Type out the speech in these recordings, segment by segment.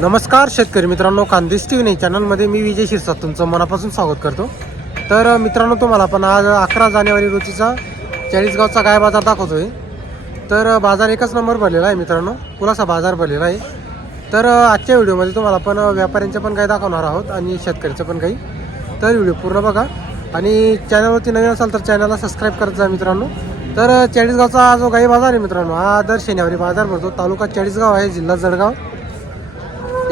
नमस्कार शेतकरी मित्रांनो खानदेश टी व्ही चॅनलमध्ये मी विजय शिरसाट तुमचं मनापासून स्वागत करतो. तर मित्रांनो तुम्हाला आपण आज अकरा जानेवारी रोजीचा चाळीसगावचा गाय बाजार दाखवतोय. तर बाजार एकच नंबर भरलेला आहे मित्रांनो. कुलासा बाजार भरलेला आहे. तर आजच्या व्हिडिओमध्ये तुम्हाला आपण व्यापाऱ्यांच्या पण काही दाखवणार आहोत आणि शेतकऱ्याचं पण काही तर व्हिडिओ पूर्ण बघा. आणि चॅनलवरती नवीन असाल तर चॅनलला सबस्क्राईब करत जा मित्रांनो. तर चाळीसगावचा हा जो गाई बाजार आहे मित्रांनो हा दर शनिवारी बाजार भरतो. तालुका चाळीसगाव आहे जिल्हा जळगाव.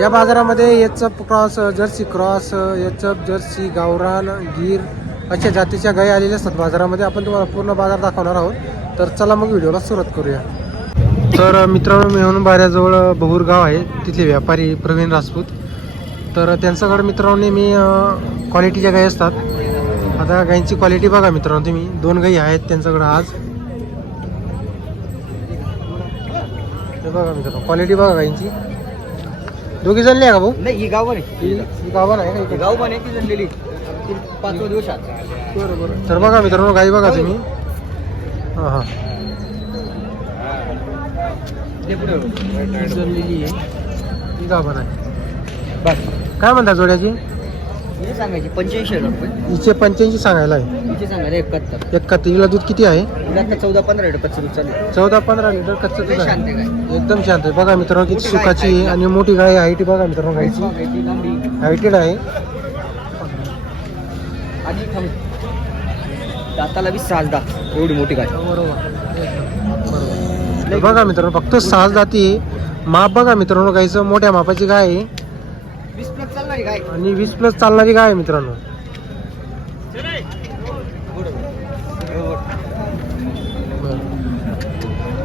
या बाजारामध्ये HF cross jersey cross HF jersey गावरान गीर अशा जातीच्या गायी आलेल्या असतात. बाजारामध्ये आपण तुम्हाला पूर्ण बाजार दाखवणार आहोत. तर चला मग व्हिडिओला सुरुवात करूया. तर मित्रांनो मेहून बाऱ्याजवळ बहुर गाव आहे. तिथले व्यापारी प्रवीण राजपूत. तर त्यांच्याकडे मित्रांनो नेहमी क्वालिटीच्या गायी असतात. आता गायींची क्वालिटी बघा मित्रांनो तुम्ही. दोन गायी आहेत त्यांच्याकडं आज. हे बघा मित्रांनो क्वालिटी बघा गायींची दोघी जणले आहे का भाऊ? नाही ही गाव पण आहे ही गावाला आहे इकडे? गाव पण आहे की जनलेली ती पाचवा दिवस आहे. तर बघा मित्रांनो गाई बघा तुम्ही. हां हां. ते पुढे हो. आहे. ही गाभण आहे. बस. काय म्हणता जोड्याची? सांगायची पंच्याऐंशी हजार रुपये. हिचे पंच्याऐंशी सांगायला आहे. हिचे सांगायला एकाहत्तर. एक कत्तीला दूध किती आहे? आता चौदा पंधरा लिटर कच्चं दूध चालू आहे. चौदा पंधरा लिटर कच्चं दूध लय आहे. शांत आहे काय एकदम शांत आहे. बघा मित्रांनो किती सुखाची आहे. आणि मोठी गाय हाईट बघा मित्रांनो गायची गायची लांबी. हायटेड आहे. आणि थांब. दाताला बी सहा दात. एवढी मोठी गाय. बरोबर. बरोबर. बघा मित्रांनो फक्त सहा जाती आहे माप बघा मित्रांनो गायचं मोठ्या मापाची गाय आहे वीस प्लस चालणारी गाय आणि वीस प्लस चालणारी गाय आहे मित्रांनो.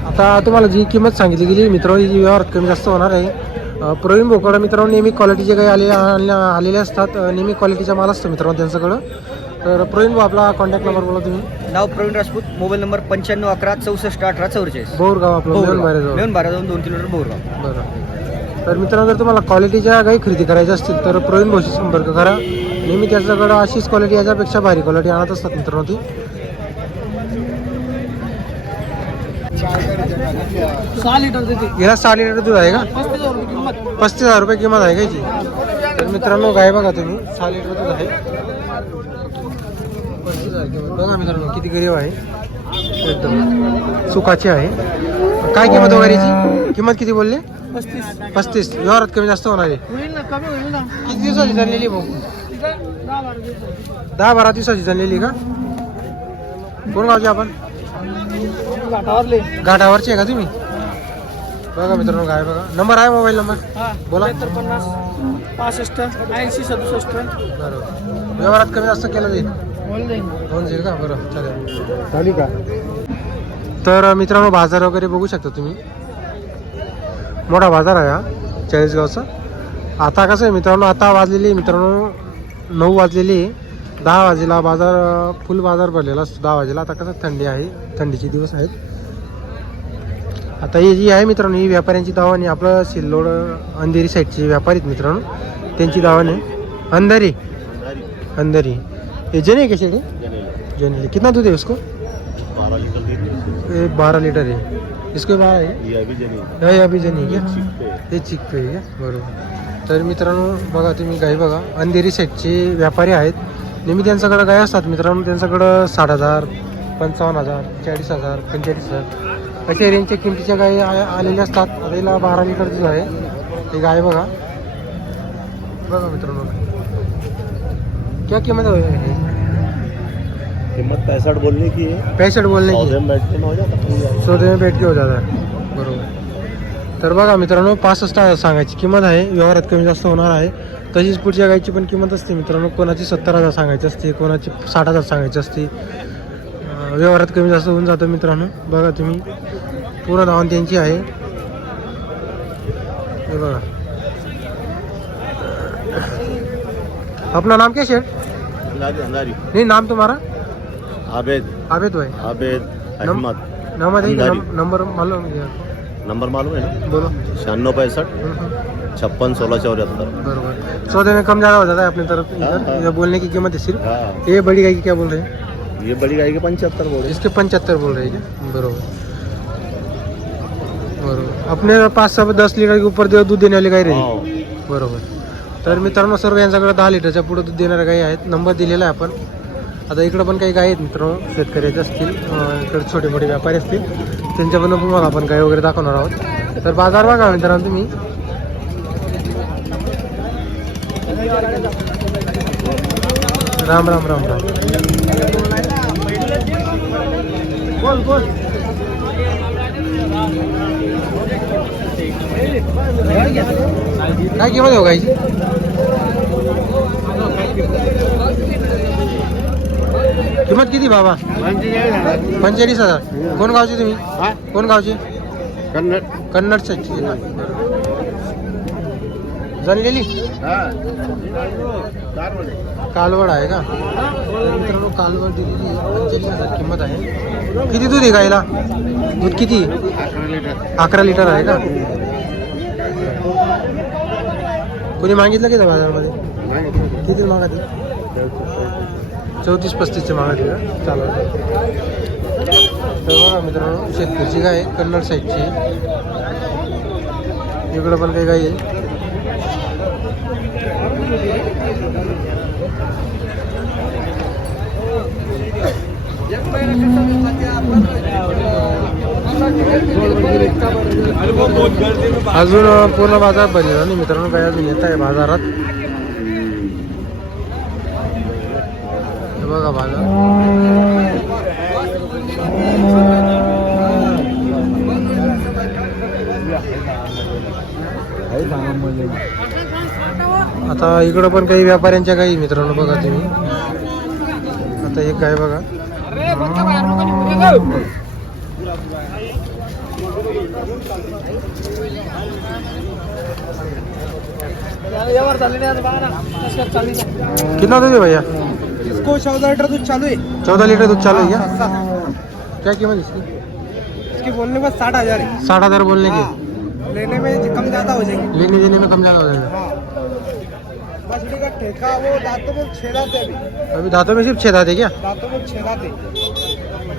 आता तुम्हाला जी किंमत सांगितली गेली मित्रांनो ही व्यवहार कमी जास्त होणार आहे. प्रवीण भोकडा मित्रांनो नेहमी क्वालिटीचे काही आले आले- आलेले असतात नेहमी क्वालिटीचा माल असतो मित्रांनो त्यांच्याकडं. तर प्रवीण भाऊ आपला कॉन्टॅक्ट नंबर बोला तुम्ही. नाव प्रवीण राजपूत मोबाईल नंबर पंच्याण्णव अकरा चौसष्ट अठरा चौवेचाळीस बोरगाव आपलं मेहून बारा दोन किलोमीटर बोरगाव. बरं. तर मित्रांनो जर तुम्हाला क्वालिटीच्या काही खरेदी करायच्या असतील तर प्रवीण भाऊशी संपर्क करा. नेहमी त्याच्याकडं अशीच क्वालिटी याच्यापेक्षा भारी क्वालिटी आणत असतात मित्रांनो ती. सहा लिटर सहा लिटर दूध आहे का? पस्तीस हजार रुपये किंमत. आहे कायची तर मित्रांनो गाय बघा तुम्ही सहा लिटर दूध आहे. पस्तीस हजार किंमत. बघा मित्रांनो किती गरीब आहे. एकदम सुखाची आहे. काय किंमत वगैरेची? किंमत किती बोलले? पस्तीस. पस्तीस. व्यवहारात कमी जास्त होणार आहे. होईल ना कमी होईल ना. किती दिवसाची चाललेली भाऊ? दहा बारा दिवसाची चाललेली का? कोण गावची आपण? घाटावरले घाटावरची आहे का तुम्ही? बघा मित्रांनो गाय बघा. नंबर आहे मोबाईल नंबर हा बोला. पन्नास पासष्ट ऐंशी सदुसष्ट. बरोबर. व्यवहारात कमी जास्त केलं जाईल? दोन जाईल. का? बरं चालेल. झाली का? तर मित्रांनो बाजार वगैरे बघू शकता तुम्ही. मोठा बाजार आहे हा चाळीसगावचा. आता कसं आहे मित्रांनो आता वाजलेली आहे मित्रांनो नऊ वाजलेली आहे. दहा वाजेला बाजार फुल बाजार भरलेला असतो दहा वाजेला. आता कसं थंडी आहे थंडीचे दिवस आहेत. आता ही जी आहे मित्रांनो ही व्यापाऱ्यांची दावाने आपलं सिल्लोड अंधेरी साईडचे व्यापारी आहेत मित्रांनो त्यांची दावाने अंधारी? अंदर ही ये जने कैसे जने कितना दूध है उसको? बारह लीटर देते ये बारह लीटर है इसको बारह है ये अभी जनी हे। अभी जनी आहे सीट का पे चिक पे आहे का बरोबर। तर मित्रांनो बघा तुम्ही गाई बघा अंधेरी साईडचे व्यापारी आहेत. नेहमी त्यांच्याकडं गाय असतात मित्रांनो? त्यांच्याकडं साठ हजार पंचावन्न हजार चाळीस हजार पंचेचाळीस हजार. अशा रेंजच्या किमतीच्या गायी आलेल्या असतात. आता हिला बारा लिटर दूध आहे. ही गाय बघा. बघा मित्रांनो. क्या किंमत है कीमत पैंसठ बोलने की है। पैंसठ बोलने की सौदे में हो जाता है। सौदे में भेट हो जाता है। बरोबर। तर बघा मित्रांनो पासष्ट हजार सांगायची किंमत आहे व्यवहारात कमी जास्त होणार आहे. तशीच पुढच्या गायची पण किंमत असते मित्रांनो कोणाची सत्तर हजार सांगायची असते कोणाची साठ हजार सांगायची असते. व्यवहारात कमी जास्त होऊन जातं मित्रांनो. बघा तुम्ही पूर्ण धावून त्यांची आहे. हे बघा. अपना नाम क्या शेठ? अंदारी नहीं नाम तुम्हारा आबेद. आबेद भाई आबेद अहमद. है अंधारी। नम- नंबर मालूम है? नंबर मालूम है ना? बोलो. छियानवे पैंसठ. हम्म, हम्म। छप्पन सोलह चौहत्तर बरोबर. सौदे में कम ज़्यादा हो जाता है अपनी तरफ? हाँ, हाँ। ये बोलने की कीमत है सिर्फ हाँ. ये बड़ी गाय की क्या बोल रहे हैं? ये बड़ी गाय के पंचहत्तर बोले इसके पंचहत्तर बोल रहे हैं क्या? बरोबर. बरोबर. अपने पाच सहा दस लिटर के ऊपर दे- दूध देने वाली गाय राहील हो. बरोबर. तर मित्रांनो सर्व यांच्याकडे दहा लिटरच्या पुढे दूध देणाऱ्या गायी आहेत. नंबर दिलेला आहे आपण. आता इकडं पण काही गाय आहेत मित्रांनो शेतकऱ्याचे असतील इकडे छोटे मोठे व्यापारी असतील त्यांच्याकडून तुम्हाला आपण गाय वगैरे दाखवणार आहोत. तर बाजार बघा मित्रांनो तुम्ही. राम राम राम राम. काय किंमत हो गायची किंमत किती बाबा? पंचेचाळीस हजार. कोण गावचे तुम्ही? कोण गावचे? कन्नड. कन्नड साईडची जनलेली कालवड आहे का? तर मित्रांनो कालवड दिलेली पंचेचाळीस हजार किंमत आहे. किती दूध आहे गाईला दूध किती? अकरा लिटर. आहे का? कोणी मागितलं की बाजारमध्ये? किती मागत चौतीस पस्तीसचे मागितले का चालेल तर बघा मित्रांनो शेतकरीची गाय कन्नड साईडची. इकडं पण काही गाय अजून पूर्ण बाजार भरलेला नाही मित्रांनो काय अजून येत आहे बाजारात. हे बघा बाजार आता इकडं पण काही व्यापाऱ्यांच्या काही मित्रांनो बघा तुम्ही. आता एक गाय बघा. कितना दूध है भैया? इसको चौदह लीटर दूध चालू है। चौदह लीटर दूध चालू है क्या? क्या कीमत इसकी? इसकी बोलने में साठ हज़ार है। साठ हज़ार बोलने की? लेने में कम ज़्यादा हो जाएगी। लेने देने में कम ज़्यादा हो जाएगा। हाँ। मछली का ठेका वो दांतों में छेदाते अभी। अभी दांतों में सिर्फ़ छः दांत है क्या? दांतों में छेदाते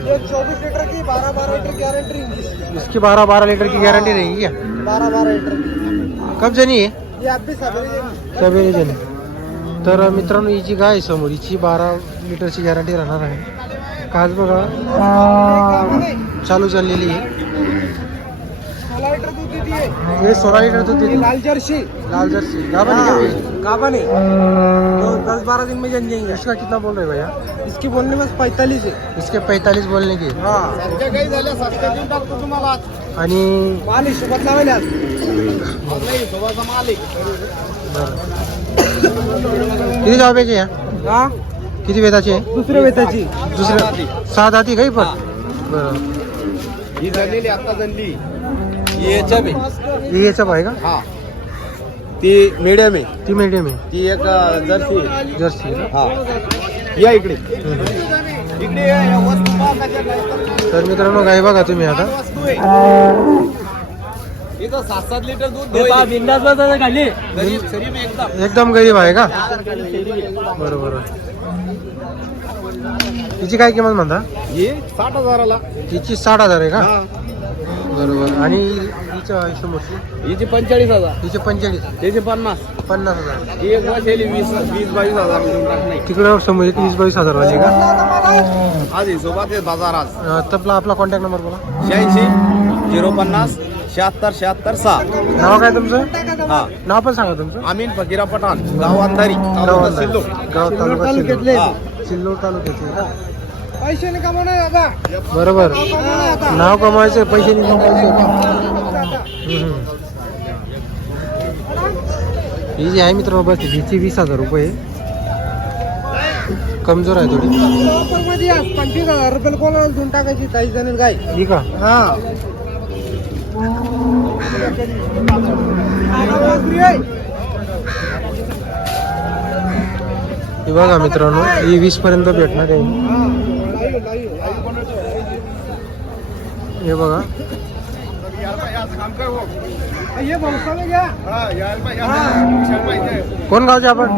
ये चौबीस लीटर की बारह बारह लीटर गारंटी इसकी। बारह बारह लीटर की गारंटी रहेगी क्या? बारह बारह लीटर कब जनी है? ये आप भी सवेरे सवेरे जनी। तर मित्रांनो हिची गाय आहे समोर हिची बारा लिटरची गॅरंटी राहणार आहे. काच बघा चालू चाललेली आहे. है हे सोळा लिटर दूध ये देते लाल जर्सी. लाल जर्सी. नहीं तो दस बारह दिन में जन जाएंगे इसका कितना बोल रहे भैया? इसकी बोलने में पैंतालीस है इसके पैंतालीस बोलने की. हाँ. आणि माल हिशोबात लावले आज किती जावेचे या? हा? किती वेदाचे आहे दुसऱ्या वेताची. दुसरं सहा दाती काही पण? बरं. ही झालेली आता झाली याच्या बी ही याचं आहे का? हा. ती मीडियम आहे. ती मीडियम आहे. ती एक जर्सी आहे. जर्सी आहे हा. या इकडे. का हम्म. इकडे या वस्तू पहा कशा आहेत. तर मित्रांनो गाय बघा तुम्ही आता. वस्तू आहे इथं सात सात लिटर दूध बिंदास खाली. गरीब शरीफ एकदम. एकदम गरीब आहे का? बरोबर हिची काय किंमत म्हणता? हे साठ हजाराला. हिची साठ हजार आहे का? हा. बरोबर. आणि हिच्या समोरची हिचे पंचेचाळीस हजार. हिचे पंचेचाळीस. त्याचे पन्नास. पन्नास हजार. ही एक वर्षाली वीस वीस बावीस हजार देऊन टाकणार तिकडे समोर एक वीस बावीस हजार वाली का? आज हिशोबात आहे बाजार आज. तपला आपला कॉन्टॅक्ट नंबर बोला. शहाऐंशी झिरो पन्नास शहात्तर शहात्तर सहा नाव काय तुमचं? हा. नाव पण सांगा तुमचं. अमीन फकीरा पठाण गाव अंधारी गाव तालुका सिल्लोड. गाव तालुका सिल्लोड. हा. सिल्लोड तालुक्याचे पैसे नाही कमवणार दादा बरोबर. नाव कमवायचं पैसे नाही कमवायचे. हम्म. ही जी आहे मित्रांनो बस हिची वीस हजार रुपये. कमजोर आहे थोडी. मध्ये पंचवीस हजार रुपये कोणाला देऊन टाकायची? काही जण गाय ही का? हा. ही बघा मित्रांनो ही वीस पर्यंत भेटणार आहे. हे बघा. कोण गावचे आपण?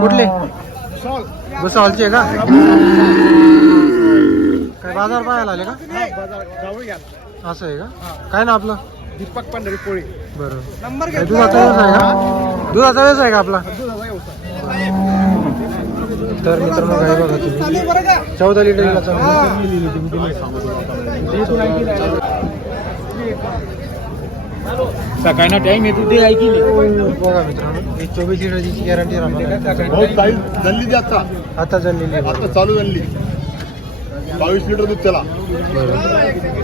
कुठले? भुसावलचे आहे का? काय बाजार पाहायला आले का? असं आहे का? काय ना आपलं? दीपक पंढरी पोळी बरोबर नंबर आणि दुधाचा व्यवसाय का? दुधाचा व्यवसाय का आपला? तर मित्रांनो गाई बघा तुम्ही. चौदा लिटर सकाळी ना टाइम येतो ते ऐकली. बघा मित्रांनो ही चोवीस लिटरची गॅरंटी राहणार झाली ती आता. आता जनलेली आहे. आता चालू झाली बावीस लिटर दूध त्याला बरोबर